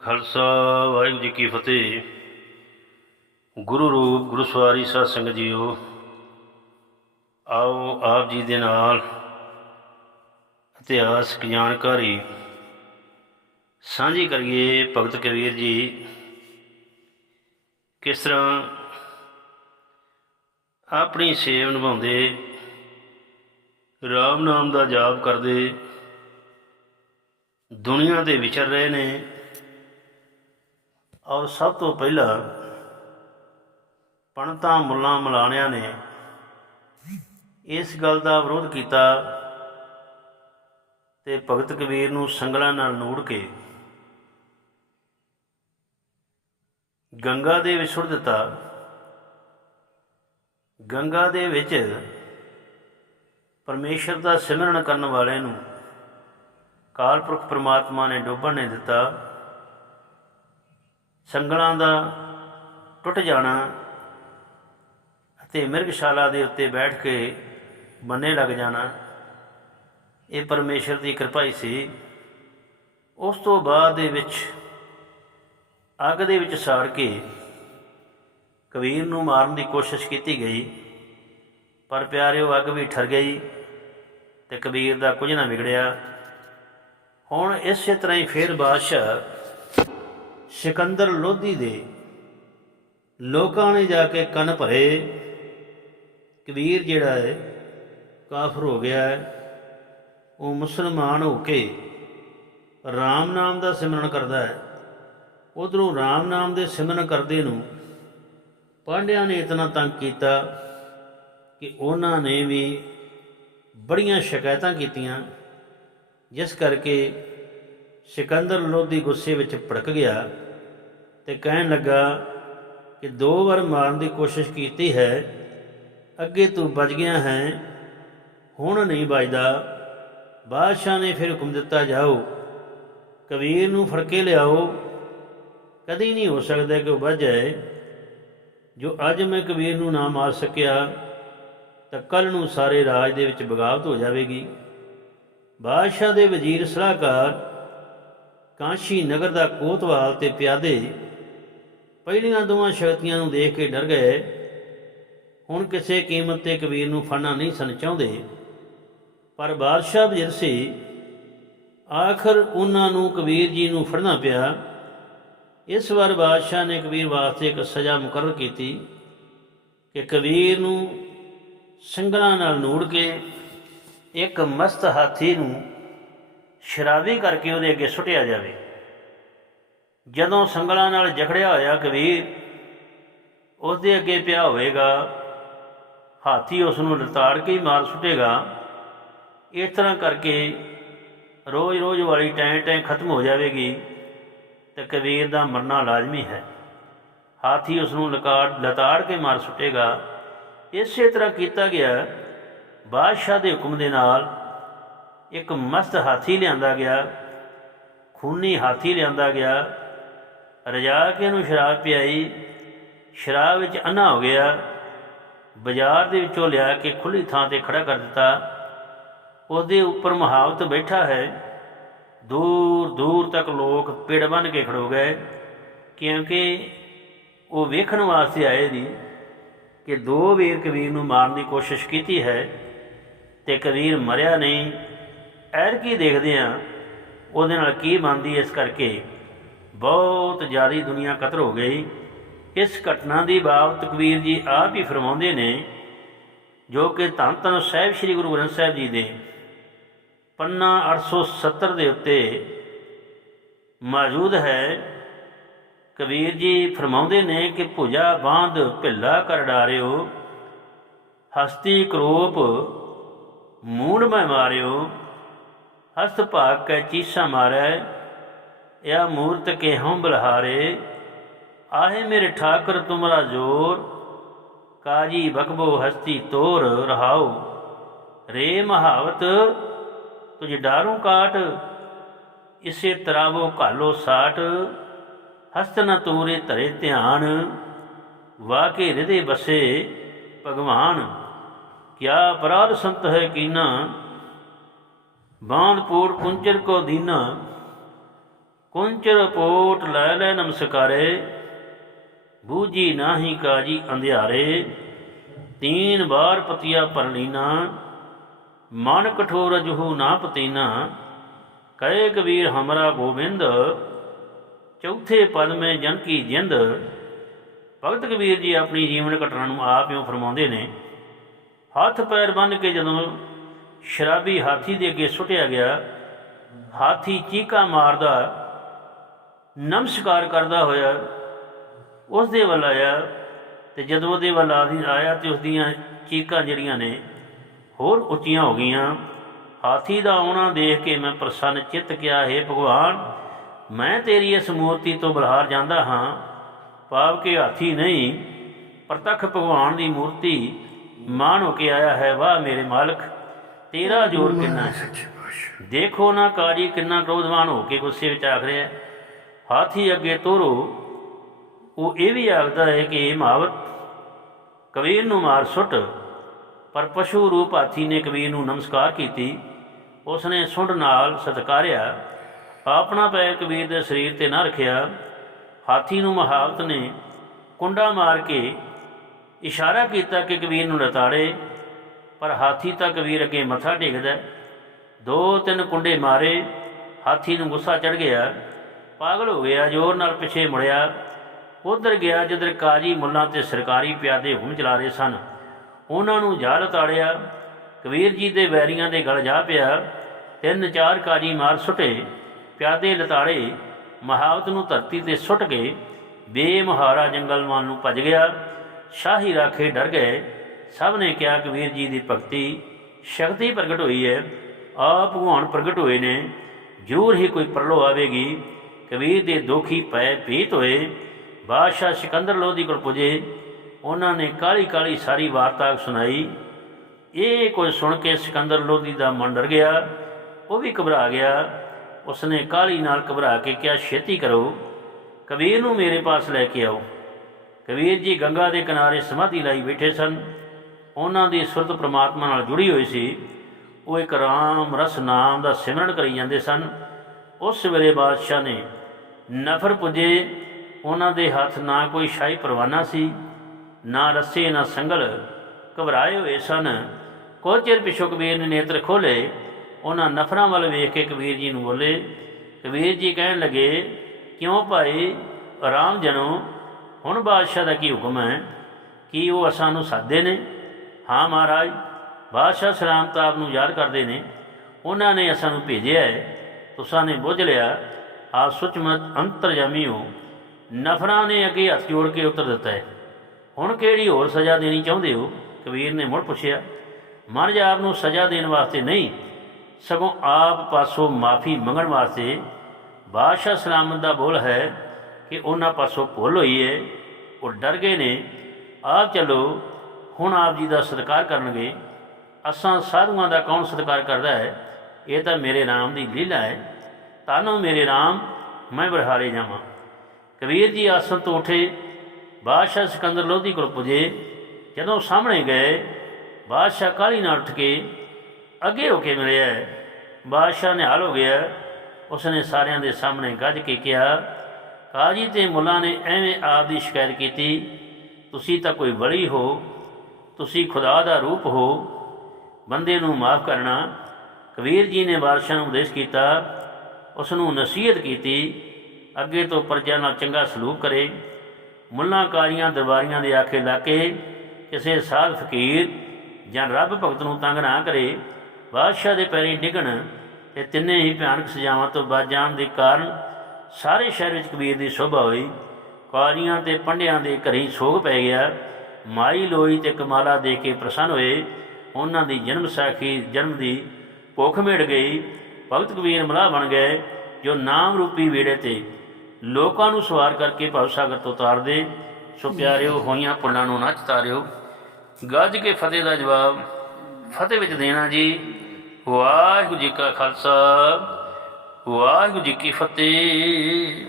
ਖਾਲਸਾ, ਵਾਹਿਗੁਰੂ ਜੀ ਕੀ ਫਤਿਹ। ਗੁਰੂ ਰੂਪ ਗੁਰੂ ਸਵਾਰੀ ਸਾਧ ਸੰਗਤ ਜੀਓ, ਆਓ ਆਪ ਜੀ ਦੇ ਨਾਲ ਇਤਿਹਾਸਕ ਜਾਣਕਾਰੀ ਸਾਂਝੀ ਕਰੀਏ, ਭਗਤ ਕਬੀਰ ਜੀ, ਕਿਸ ਤਰ੍ਹਾਂ ਆਪਣੀ ਸੇਵ ਨਿਭਾਉਂਦੇ, ਰਾਮ ਨਾਮ ਦਾ ਜਾਪ ਕਰਦੇ, ਦੁਨੀਆ ਦੇ ਵਿਚਰ ਰਹੇ ਨੇ। ਔਰ ਸਭ ਤੋਂ ਪਹਿਲਾਂ ਪੰਡਤਾਂ ਮੁੱਲਾਂ ਮਲਾਣਿਆਂ ਨੇ ਇਸ ਗੱਲ ਦਾ ਵਿਰੋਧ ਕੀਤਾ ਤੇ ਭਗਤ ਕਬੀਰ ਨੂੰ ਸੰਗਲਾਂ ਨਾਲ ਨੂੜ ਕੇ ਗੰਗਾ ਦੇ ਵਿੱਚ ਸੁੱਟ ਦਿੱਤਾ। ਗੰਗਾ ਦੇ ਵਿੱਚ ਪਰਮੇਸ਼ਰ ਦਾ ਸਿਮਰਨ ਕਰਨ ਵਾਲੇ ਨੂੰ ਕਾਲ ਪੁਰਖ ਪ੍ਰਮਾਤਮਾ ਨੇ ਡੋਬਣ ਨਹੀਂ ਦਿੱਤਾ। ਸੰਗਲਾਂ ਦਾ ਟੁੱਟ ਜਾਣਾ ਅਤੇ ਮਿਰਗਸ਼ਾਲਾ ਦੇ ਉੱਤੇ ਬੈਠ ਕੇ ਬੰਨੇ ਲੱਗ ਜਾਣਾ, ਇਹ ਪਰਮੇਸ਼ਰ ਦੀ ਕਿਰਪਾ ਹੀ ਸੀ। ਉਸ ਤੋਂ ਬਾਅਦ ਦੇ ਵਿੱਚ ਅੱਗ ਦੇ ਵਿੱਚ ਸਾੜ ਕੇ ਕਬੀਰ ਨੂੰ ਮਾਰਨ ਦੀ ਕੋਸ਼ਿਸ਼ ਕੀਤੀ ਗਈ, ਪਰ ਪਿਆਰਿਓ ਅੱਗ ਵੀ ਠਰ ਗਈ ਤੇ ਕਬੀਰ ਦਾ ਕੁਝ ਨਾ ਵਿਗੜਿਆ। ਹੁਣ ਇਸੇ ਤਰ੍ਹਾਂ ਹੀ ਫਿਰ ਬਾਦਸ਼ਾਹ ਸਿਕੰਦਰ ਲੋਧੀ ਦੇ ਲੋਕਾਂ ਨੇ ਜਾ ਕੇ ਕੰਨ ਭਰੇ। ਕਬੀਰ ਜਿਹੜਾ ਹੈ, ਕਾਫਰ ਹੋ ਗਿਆ ਹੈ। ਉਹ ਮੁਸਲਮਾਨ ਹੋ ਕੇ RAM ਨਾਮ ਦਾ ਸਿਮਰਨ ਕਰਦਾ ਹੈ। ਉਧਰੋਂ RAM ਨਾਮ ਦੇ ਸਿਮਰਨ ਕਰਦੇ ਨੂੰ ਪਾਂਡਿਆਂ ਨੇ ਇਤਨਾ ਤੰਗ ਕੀਤਾ ਕਿ ਉਹਨਾਂ ਨੇ ਵੀ ਬੜੀਆਂ ਸ਼ਿਕਾਇਤਾਂ ਕੀਤੀਆਂ, ਜਿਸ ਕਰਕੇ ਸਿਕੰਦਰ ਲੋਧੀ ਗੁੱਸੇ ਵਿੱਚ ਭੜਕ ਗਿਆ ਤੇ ਕਹਿਣ ਲੱਗਾ ਕਿ ਦੋ ਵਾਰ ਮਾਰਨ ਦੀ ਕੋਸ਼ਿਸ਼ ਕੀਤੀ ਹੈ, ਅੱਗੇ ਤੂੰ ਬਚ ਗਿਆ ਹੈ, ਹੁਣ ਨਹੀਂ ਬਚਦਾ ਬਾਦਸ਼ਾਹ ਨੇ ਫਿਰ ਹੁਕਮ ਦਿੱਤਾ, ਜਾਓ, ਕਬੀਰ ਨੂੰ ਫੜ ਕੇ ਲਿਆਓ। ਕਦੀ ਨਹੀਂ ਹੋ ਸਕਦਾ ਕਿ ਉਹ ਬਚ ਜਾਏ। ਜੋ ਅੱਜ ਮੈਂ ਕਬੀਰ ਨੂੰ ਨਾ ਮਾਰ ਸਕਿਆ, ਤਾਂ ਕੱਲ ਨੂੰ ਸਾਰੇ ਰਾਜ ਦੇ ਵਿੱਚ ਬਗਾਵਤ ਹੋ ਜਾਵੇਗੀ। ਬਾਦਸ਼ਾਹ ਦੇ ਵਜ਼ੀਰ ਸਲਾਹਕਾਰ ਕਾਂਸ਼ੀ ਨਗਰ ਦਾ ਕੋਤਵਾਲ ਤੇ ਪਿਆਦੇ ਪਹਿਲੀਆਂ ਦੋਵਾਂ ਸ਼ਕਤੀਆਂ ਨੂੰ ਦੇਖ ਕੇ ਡਰ ਗਏ। ਹੁਣ ਕਿਸੇ ਕੀਮਤ ਤੇ ਕਬੀਰ ਨੂੰ ਫੜਨਾ ਨਹੀਂ ਸਨ ਚਾਹੁੰਦੇ। ਪਰ ਬਾਦਸ਼ਾਹ ਵਜ਼ੀਰ ਸੀ ਆਖਰ ਉਹਨਾਂ ਨੂੰ ਕਬੀਰ ਜੀ ਨੂੰ ਫੜਨਾ ਪਿਆ। ਇਸ ਵਾਰ ਬਾਦਸ਼ਾਹ ਨੇ ਕਬੀਰ ਵਾਸਤੇ ਇੱਕ ਸਜ਼ਾ ਮੁਕਰਰ ਕੀਤੀ ਕਿ ਕਬੀਰ ਨੂੰ ਸੰਗਲਾਂ ਨਾਲ ਨੂੜ ਕੇ ਇੱਕ ਮਸਤ ਹਾਥੀ ਨੂੰ ਸ਼ਰਾਬੀ ਕਰਕੇ ਉਹਦੇ ਅੱਗੇ ਸੁੱਟਿਆ ਜਾਵੇ। ਜਦੋਂ ਸੰਗਲਾਂ ਨਾਲ ਜਕੜਿਆ ਹੋਇਆ ਕਬੀਰ ਉਸਦੇ ਅੱਗੇ ਪਿਆ ਹੋਵੇਗਾ, ਹਾਥੀ ਉਸ ਨੂੰ ਲਤਾੜ ਕੇ ਹੀ ਮਾਰ ਸੁੱਟੇਗਾ। ਇਸ ਤਰ੍ਹਾਂ ਕਰਕੇ ਰੋਜ਼-ਰੋਜ਼ ਵਾਲੀ ਟੈਂ ਟੈਂ ਖਤਮ ਹੋ ਜਾਵੇਗੀ ਤੇ ਕਬੀਰ ਦਾ ਮਰਨਾ ਲਾਜ਼ਮੀ ਹੈ। ਹਾਥੀ ਉਸ ਨੂੰ ਲਕਾੜ ਲਤਾੜ ਕੇ ਮਾਰ ਸੁੱਟੇਗਾ। ਇਸੇ ਤਰ੍ਹਾਂ ਕੀਤਾ ਗਿਆ। ਬਾਦਸ਼ਾਹ ਦੇ ਹੁਕਮ ਦੇ ਨਾਲ ਇੱਕ ਮਸਤ ਹਾਥੀ ਲਿਆਂਦਾ ਗਿਆ, ਖੂਨੀ ਹਾਥੀ ਲਿਆਂਦਾ ਗਿਆ। ਰਜਾ ਕੇ ਉਹਨੂੰ ਸ਼ਰਾਬ ਪਿਆਈ, ਸ਼ਰਾਬ ਵਿੱਚ ਅੰਨਾ ਹੋ ਗਿਆ। ਬਾਜ਼ਾਰ ਦੇ ਵਿੱਚੋਂ ਲਿਆ ਕੇ ਖੁੱਲੀ ਥਾਂ ਤੇ ਖੜਾ ਕਰ ਦਿੱਤਾ। ਉਹਦੇ ਉੱਪਰ ਮਹਾਵਤ ਬੈਠਾ ਹੈ। ਦੂਰ ਦੂਰ ਤੱਕ ਲੋਕ ਪਿੜ ਬਨ ਕੇ ਖੜੋ ਗਏ, ਕਿਉਂਕਿ ਉਹ ਵੇਖਣ ਵਾਸਤੇ ਆਏ ਦੀ ਕਿ ਦੋ ਵੀਰ ਕਬੀਰ ਨੂੰ ਮਾਰਨ ਦੀ ਕੋਸ਼ਿਸ਼ ਕੀਤੀ ਹੈ ਤੇ ਕਬੀਰ ਮਰਿਆ ਨਹੀਂ। ਐਰ ਕੀ ਦੇਖਦੇ ਆ ਉਹਦੇ ਨਾਲ ਕੀ ਬਣਦੀ ਇਸ ਕਰਕੇ। ਬਹੁਤ ਜ਼ਿਆਦੀ ਦੁਨੀਆ ਕਤਰ ਹੋ ਗਈ। ਇਸ ਘਟਨਾ ਦੀ ਬਾਬਤ ਕਬੀਰ ਜੀ ਆਪ ਹੀ ਫਰਮਾਉਂਦੇ ਨੇ, ਜੋ ਕਿ ਧੰਨ ਧੰਨ ਸਾਹਿਬ ਸ੍ਰੀ ਗੁਰੂ ਗ੍ਰੰਥ ਸਾਹਿਬ ਜੀ ਦੇ ਪੰਨਾ 870 ਦੇ ਉੱਤੇ ਮੌਜੂਦ ਹੈ। ਕਬੀਰ ਜੀ ਫਰਮਾਉਂਦੇ ਨੇ ਕਿ ਭੁਜਾ ਬਾਂਧ ਭਿੱਲਾ ਕਰ ਡਾਰਿਓ, ਹਸਤੀ ਕਰੋਪ ਮੂੜ ਮੈਂ ਮਾਰਿਓ। ਹਸਤ ਭਾਗ ਕੈ ਚੀਸਾ ਮਾਰੈ ਯਾ ਮੂਰਤ ਕੇ ਹਮ ਬਲਹਾਰੇ? ਆਹੇ ਮੇਰੇ ਠਾਕਰ ਤੁਮਰਾ ਜੋਰ। ਕਾਜੀ ਬਕਬੋ ਹਸਤੀ ਤੋਰ ਰਹਾਓ ਰੇ ਮਹਾਵਤ ਤੁਝ ਡਾਰੂ ਕਾਟ। ਇਸੇ ਤਰਾਵੋ ਘਾਲੋ ਸਾਟ। ਹਸਤ ਨ ਤੂਰੇ ਧਰੇ ਧਿਆਨ। ਵਾਕੇ ਹਿਰਦੇ ਬਸੇ ਭਗਵਾਨ। ਕਿਆ ਅਪਰਾਧ ਸੰਤ ਹੈ ਕੀਨਾ? ਬਾਂਧ ਕੁੰਚਰ ਕੋ ਦੀਨਾ ਕੁੰਚਰ ਪੋਟ ਲੈ ਲੈ ਨਮਸਕਾਰੇ, ਬੂਝੀ ਨਾਹੀ ਕਾਜੀ ਅੰਧਿਆਰੇ, ਤੀਨ ਬਾਰ ਪਤੀਆ ਪਰਲੀਨਾ ਮਨ ਕਠੋਰ ਜਹੂ ਨਾ ਪਤੀਨਾ, ਕਹੇ ਕਬੀਰ ਹਮਰਾ ਗੋਬਿੰਦ, ਚੌਥੇ ਪਦ ਮੈਂ ਜਨ ਕੀ ਜਿੰਦ, ਭਗਤ ਕਬੀਰ ਜੀ ਆਪਣੀ ਜੀਵਨ ਘਟਨਾ ਨੂੰ ਆਪ ਹੀ ਫਰਮਾਉਂਦੇ ਨੇ, ਹੱਥ ਪੈਰ ਬੰਨ ਕੇ ਜਦੋਂ ਸ਼ਰਾਬੀ ਹਾਥੀ ਦੇ ਅੱਗੇ ਸੁੱਟਿਆ ਗਿਆ। ਹਾਥੀ ਚੀਕਾ ਮਾਰਦਾ, ਨਮਸਕਾਰ ਕਰਦਾ ਹੋਇਆ ਉਸ ਦੇ ਵੱਲ ਆਇਆ ਤੇ ਜਦੋਂ ਉਹਦੇ ਵੱਲ ਆਦੀ ਆਇਆ ਤੇ ਉਸ ਦੀਆਂ ਚੀਕਾਂ ਜਿਹੜੀਆਂ ਨੇ ਹੋਰ ਉੱਚੀਆਂ ਹੋ ਗਈਆਂ। ਹਾਥੀ ਦਾ ਆਉਣਾ ਦੇਖ ਕੇ ਮੈਂ ਪ੍ਰਸੰਨ ਚਿੱਤ ਕਿਹਾ, ਹੈ ਭਗਵਾਨ, ਮੈਂ ਤੇਰੀ ਇਸ ਮੂਰਤੀ ਤੋਂ ਬਲਹਾਰ ਜਾਂਦਾ ਹਾਂ। ਪਾਪ ਕੇ ਹਾਥੀ ਨਹੀਂ, ਪ੍ਰਤੱਖ ਭਗਵਾਨ ਦੀ ਮੂਰਤੀ ਮਾਣ ਹੋ ਕੇ ਆਇਆ ਹੈ। ਵਾਹ ਮੇਰੇ ਮਾਲਕ ਤੇਰਾ ਜੋਰ ਕਿੰਨਾ ਹੈ? ਦੇਖੋ ਨਾ ਕਾਜੀ ਕਿੰਨਾ ਕ੍ਰੋਧਵਾਨ ਹੋ ਕੇ ਗੁੱਸੇ ਵਿੱਚ ਆਖ ਰਿਹਾ ਹੈ। ਹਾਥੀ ਅੱਗੇ ਤੋਰੋ। ਉਹ ਇਹ ਵੀ ਆਖਦਾ ਹੈ ਕਿ ਇਹ ਮਹਾਵਤ ਕਬੀਰ ਨੂੰ ਮਾਰ ਸੁੱਟ। ਪਰ ਪਸ਼ੂ ਰੂਪ ਹਾਥੀ ਨੇ ਕਬੀਰ ਨੂੰ ਨਮਸਕਾਰ ਕੀਤੀ। ਉਸਨੇ ਸੁੰਡ ਨਾਲ ਸਤਕਾਰਿਆ। ਆਪਣਾ ਪੈਰ ਕਬੀਰ ਦੇ ਸਰੀਰ ਤੇ ਨਾ ਰੱਖਿਆ। ਹਾਥੀ ਨੂੰ ਮਹਾਵਤ ਨੇ ਕੁੰਡਾ ਮਾਰ ਕੇ ਇਸ਼ਾਰਾ ਕੀਤਾ ਕਿ ਕਬੀਰ ਨੂੰ ਲਤਾੜੇ ਪਰ ਹਾਥੀ ਤਾਂ ਕਬੀਰ ਅੱਗੇ ਮੱਥਾ ਟੇਕਦਾ ਦੋ ਤਿੰਨ ਕੁੰਡੇ ਮਾਰੇ, ਹਾਥੀ ਨੂੰ ਗੁੱਸਾ ਚੜ ਗਿਆ। ਪਾਗਲ ਹੋ ਗਿਆ, ਜ਼ੋਰ ਨਾਲ ਪਿੱਛੇ ਮੁੜਿਆ। ਉਧਰ ਗਿਆ ਜਿੱਧਰ ਕਾਜੀ ਮੁੱਲਾਂ ਤੇ ਸਰਕਾਰੀ ਪਿਆਦੇ ਹੁਮ ਚਲਾ ਰਹੇ ਸਨ। ਉਹਨਾਂ ਨੂੰ ਜਾ ਲਤਾੜਿਆ ਕਬੀਰ ਜੀ ਦੇ ਵੈਰੀਆਂ ਦੇ ਗਲ ਜਾ ਪਿਆ। ਤਿੰਨ ਚਾਰ ਕਾਜੀ ਮਾਰ ਸੁੱਟੇ। ਪਿਆਦੇ ਲਤਾੜੇ, ਮਹਾਵਤ ਨੂੰ ਧਰਤੀ ਤੇ ਸੁੱਟ ਕੇ ਬੇਮਹਾਰਾ ਜੰਗਲ ਮਾਨ ਨੂੰ ਭੱਜ ਗਿਆ। ਸ਼ਾਹੀ ਰਾਖੇ ਡਰ ਗਏ। ਸਭ ਨੇ ਕਿਹਾ ਕਬੀਰ ਜੀ ਦੀ ਭਗਤੀ ਸ਼ਕਤੀ ਪ੍ਰਗਟ ਹੋਈ ਹੈ, ਆਪ ਭਗਵਾਨ ਪ੍ਰਗਟ ਹੋਏ ਨੇ। ਜ਼ਰੂਰ ਹੀ ਕੋਈ ਪਰਲੋ ਆਵੇਗੀ ਕਬੀਰ ਦੇ ਦੋਖੀ ਪੈ ਪੀਤ ਹੋਏ। ਬਾਦਸ਼ਾਹ ਸਿਕੰਦਰ ਲੋਧੀ ਕੋਲ ਪੁਜੇ। ਉਹਨਾਂ ਨੇ ਕਾਲੀ ਕਾਲੀ ਸਾਰੀ ਵਾਰਤਾ ਸੁਣਾਈ। ਇਹ ਕੁਝ ਸੁਣ ਕੇ ਸਿਕੰਦਰ ਲੋਧੀ ਦਾ ਮਨ ਡਰ ਗਿਆ। ਉਹ ਵੀ ਘਬਰਾ ਗਿਆ। ਉਸਨੇ ਕਾਲੀ ਨਾਲ ਘਬਰਾ ਕੇ ਕਿਹਾ, ਛੇਤੀ ਕਰੋ। ਕਬੀਰ ਨੂੰ ਮੇਰੇ ਪਾਸ ਲੈ ਕੇ ਆਓ। ਕਬੀਰ ਜੀ ਗੰਗਾ ਦੇ ਕਿਨਾਰੇ ਸਮਾਧੀ ਲਾਈ ਬੈਠੇ ਸਨ। ਉਹਨਾਂ ਦੀ ਸੁਰਤ ਪ੍ਰਮਾਤਮਾ ਨਾਲ ਜੁੜੀ ਹੋਈ ਸੀ, ਉਹ ਇੱਕ ਰਾਮ ਰਸ ਨਾਮ ਦਾ ਸਿਮਰਨ ਕਰੀ ਜਾਂਦੇ ਸਨ। ਉਸ ਵੇਲੇ ਬਾਦਸ਼ਾਹ ਨੇ ਨਫਰ ਪੁੱਜੇ, ਉਹਨਾਂ ਦੇ ਹੱਥ ਨਾ ਕੋਈ ਸ਼ਾਹੀ ਪਰਵਾਨਾ ਸੀ, ਨਾ ਰੱਸੇ, ਨਾ ਸੰਗਲ। ਘਬਰਾਏ ਹੋਏ ਸਨ। ਕੁਝ ਚਿਰ ਪਿਛੋਂ ਕਬੀਰ ਨੇ ਨੇਤਰ ਖੋਲੇ ਉਹਨਾਂ ਨਫਰਾਂ ਵੱਲ ਵੇਖ ਕੇ ਕਬੀਰ ਜੀ ਨੂੰ ਬੋਲੇ, ਕਬੀਰ ਜੀ ਕਹਿਣ ਲੱਗੇ, ਕਿਉਂ ਭਾਈ ਆਰਾਮ ਜਨੋ, ਹੁਣ ਬਾਦਸ਼ਾਹ ਦਾ ਕੀ ਹੁਕਮ ਹੈ? ਕੀ ਉਹ ਅਸਾਂ ਨੂੰ ਸਾਦੇ ਨੇ? ਹਾਂ ਮਹਾਰਾਜ, ਬਾਦਸ਼ਾਹ ਸਲਾਮਤਾਬ ਨੂੰ ਯਾਦ ਕਰਦੇ ਨੇ। ਉਹਨਾਂ ਨੇ ਅਸਾਂ ਨੂੰ ਭੇਜਿਆ ਹੈ, ਤੁਸਾਂ ਨੇ ਬੁੱਝ ਲਿਆ ਆ ਸੁਚਮਤ ਅੰਤਰਜਾਮੀ ਹੋ। ਨਫਰਾਂ ਨੇ ਅੱਗੇ ਹੱਥ ਜੋੜ ਕੇ ਉੱਤਰ ਦਿੱਤਾ ਹੈ। ਹੁਣ ਕਿਹੜੀ ਹੋਰ ਸਜ਼ਾ ਦੇਣੀ ਚਾਹੁੰਦੇ ਹੋ? ਕਬੀਰ ਨੇ ਮੁੜ ਪੁੱਛਿਆ, ਮਨ ਜਾਪ ਨੂੰ ਸਜ਼ਾ ਦੇਣ ਵਾਸਤੇ ਨਹੀਂ, ਸਗੋਂ ਆਪ ਪਾਸੋਂ ਮਾਫੀ ਮੰਗਣ ਵਾਸਤੇ ਬਾਦਸ਼ਾਹ ਸਲਾਮਤ ਦਾ ਬੋਲ ਹੈ ਕਿ ਉਹਨਾਂ ਪਾਸੋਂ ਭੁੱਲ ਹੋਈ ਹੈ ਉਹ ਡਰ ਗਏ ਨੇ, ਆਪ ਚਲੋ ਹੁਣ ਆਪ ਜੀ ਦਾ ਸਤਿਕਾਰ ਕਰਨਗੇ, ਅਸਾਂ ਸਾਧੂਆਂ ਦਾ ਕੌਣ ਸਤਿਕਾਰ ਕਰਦਾ ਹੈ? ਇਹ ਤਾਂ ਮੇਰੇ ਨਾਮ ਦੀ ਲੀਲਾ ਹੈ। ਤਾਨੋ ਮੇਰੇ ਨਾਮ ਮੈਂ ਬਰਹਾਰੇ ਜਾਵਾਂ। ਕਬੀਰ ਜੀ ਆਸਣ ਤੋਂ ਉਠੇ, ਬਾਦਸ਼ਾਹ ਸਿਕੰਦਰ ਲੋਧੀ ਕੋਲ ਪੁਜੇ। ਜਦੋਂ ਸਾਹਮਣੇ ਗਏ, ਬਾਦਸ਼ਾਹ ਕਾਲੀ ਨਾਲ ਉੱਠ ਕੇ ਅੱਗੇ ਹੋ ਕੇ ਮਿਲਿਆ। ਬਾਦਸ਼ਾਹ ਨਿਹਾਲ ਹੋ ਗਿਆ। ਉਸਨੇ ਸਾਰਿਆਂ ਦੇ ਸਾਹਮਣੇ ਗੱਜ ਕੇ ਕਿਹਾ, ਕਾਜੀ ਤੇ ਮੁੱਲਾ ਨੇ ਐਵੇਂ ਆਪ ਦੀ ਸ਼ਿਕਾਇਤ ਕੀਤੀ? ਤੁਸੀਂ ਤਾਂ ਕੋਈ ਵਲੀ ਹੋ। ਤੁਸੀਂ ਖੁਦਾ ਦਾ ਰੂਪ ਹੋ, ਬੰਦੇ ਨੂੰ ਮਾਫ ਕਰਨਾ। ਕਬੀਰ ਜੀ ਨੇ ਬਾਦਸ਼ਾਹ ਨੂੰ ਉਪਦੇਸ਼ ਕੀਤਾ ਉਸ ਨੂੰ ਨਸੀਹਤ ਕੀਤੀ, ਅੱਗੇ ਤੋਂ ਪ੍ਰਜਾ ਨਾਲ ਚੰਗਾ ਸਲੂਕ ਕਰੇ। ਮੁੱਲਾਂ ਕਾਰੀਆਂ ਦਰਬਾਰੀਆਂ ਦੇ ਆਖੇ ਲਾ ਕੇ ਕਿਸੇ ਸਾਧ ਫਕੀਰ ਜਾਂ ਰੱਬ ਭਗਤ ਨੂੰ ਤੰਗ ਨਾ ਕਰੇ। ਬਾਦਸ਼ਾਹ ਦੇ ਪੈਰੀਂ ਡਿੱਗਣ ਤੇ ਤਿੰਨੇ ਹੀ ਭਿਆਨਕ ਸਜ਼ਾਵਾਂ ਤੋਂ ਬਚ ਜਾਣ ਦੇ ਕਾਰਨ ਸਾਰੇ ਸ਼ਹਿਰ ਵਿੱਚ ਕਬੀਰ ਦੀ ਸ਼ੋਭਾ ਹੋਈ। ਕਾਰੀਆਂ ਤੇ ਪੰਡਿਆਂ ਦੇ ਘਰੀ ਸੋਗ ਪੈ ਗਿਆ। ਮਾਈ ਲੋਈ ਤੇ ਕਮਾਲਾ ਦੇ ਕੇ ਪ੍ਰਸੰਨ ਹੋਏ ਉਹਨਾਂ ਦੀ ਜਨਮ ਸਾਖੀ ਜਨਮ ਦੀ ਭੁੱਖ ਮਿਟ ਗਈ ਭਗਤ ਕਬੀਰ ਮਲਾਹ ਬਣ ਗਏ ਜੋ ਨਾਮ ਰੂਪੀ ਵੇੜੇ ਤੇ ਲੋਕਾਂ ਨੂੰ ਸਵਾਰ ਕਰਕੇ ਭਵ ਸਾਗਰ ਤੋਂ ਉਤਾਰਦੇ। ਸੋ ਪਿਆਰਿਓ ਹੋਈਆਂ ਪੁੰਡਾਂ ਨੂੰ ਨਾ ਚਤਾਰਿਓ। ਗੱਜ ਕੇ ਫਤਿਹ ਦਾ ਜਵਾਬ ਫਤਿਹ ਵਿੱਚ ਦੇਣਾ ਜੀ। ਵਾਹਿਗੁਰੂ ਜੀ ਕਾ ਖਾਲਸਾ ਵਾਹਿਗੁਰੂ ਜੀ ਕੀ ਫਤਿਹ।